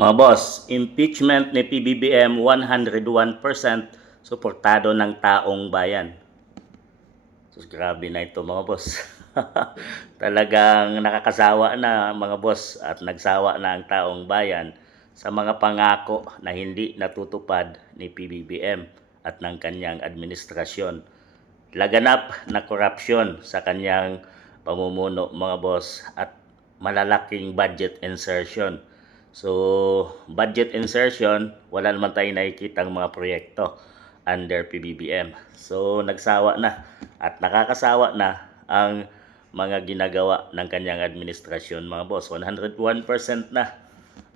Mga boss, impeachment ni PBBM 101% suportado ng taong bayan. So, grabe na ito mga boss. Talagang nakakasawa na mga boss at nagsawa na ang taong bayan sa mga pangako na hindi natutupad ni PBBM at ng kanyang administrasyon. Laganap na korupsyon sa kanyang pamumuno mga boss at malalaking budget insertion. So, budget insertion, wala naman tayong nakikitang mga proyekto under PBBM. So, nagsawa na at nakakasawa na ang mga ginagawa ng kanyang administrasyon mga boss. 101% na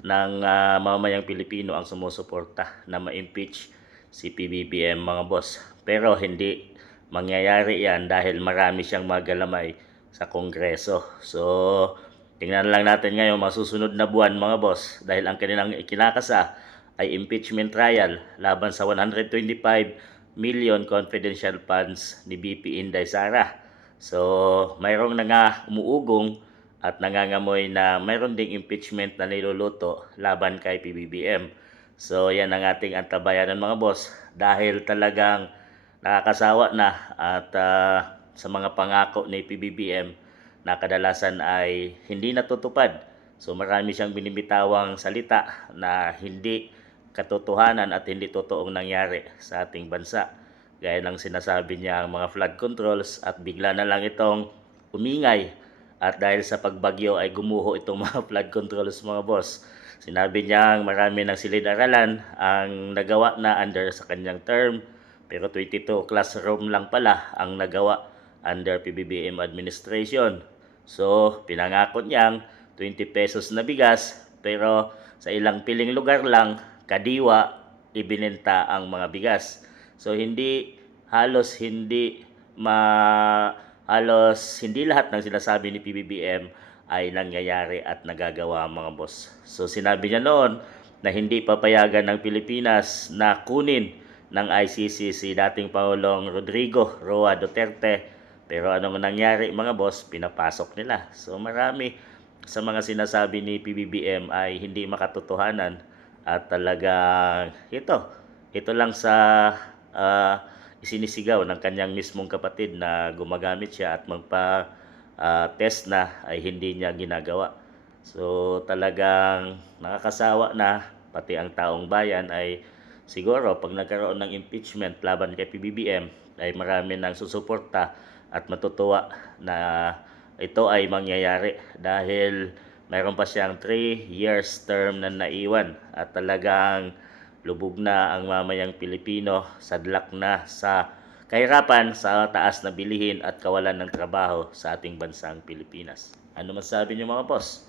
ng mamamayang Pilipino ang sumusuporta na ma-impeach si PBBM mga boss. Pero hindi mangyayari yan dahil marami siyang magalamay sa Kongreso. So, tingnan lang natin ngayon masusunod na buwan mga boss dahil ang kanilang ikinakasa ay impeachment trial laban sa 125 million confidential funds ni BP Inday Sara. So, mayroong umuugong at nangangamoy na mayroon ding impeachment na niluluto laban kay PBBM. So, yan ang ating antabayanan mga boss dahil talagang nakakasawa na at sa mga pangako ni PBBM na kadalasan ay hindi natutupad. So marami siyang binibitawang salita na hindi katotohanan at hindi totoong nangyari sa ating bansa. Gaya ng sinasabi niya ang mga flood controls at bigla na lang itong umingay at dahil sa pagbagyo ay gumuho itong mga flood controls mga boss. Sinabi niya marami ng silid-aralan ang nagawa na under sa kanyang term pero 22 classroom lang pala ang nagawa under PBBM administration. So, pinangako niyang 20 pesos na bigas pero sa ilang piling lugar lang, kadiwa, ibinenta ang mga bigas. So, halos hindi lahat ng sinasabi ni PBBM ay nangyayari at nagagawa mga boss. So, sinabi niya noon na hindi papayagan ng Pilipinas na kunin ng ICC si dating Pangulong Rodrigo Roa Duterte. Pero anong nangyari mga boss, pinapasok nila. So marami sa mga sinasabi ni PBBM ay hindi makatotohanan at talagang ito lang sa isinisigaw ng kanyang mismong kapatid na gumagamit siya at magpa-test na ay hindi niya ginagawa. So talagang nakakasawa na pati ang taong bayan ay siguro pag nagkaroon ng impeachment laban kay PBBM ay marami nang susuporta at matutuwa na ito ay mangyayari dahil mayroon pa siyang 3 years term na naiwan at talagang lubog na ang mamayang Pilipino, sadlak na sa kahirapan sa taas na bilihin at kawalan ng trabaho sa ating bansang Pilipinas. Ano masasabi niyo mga boss?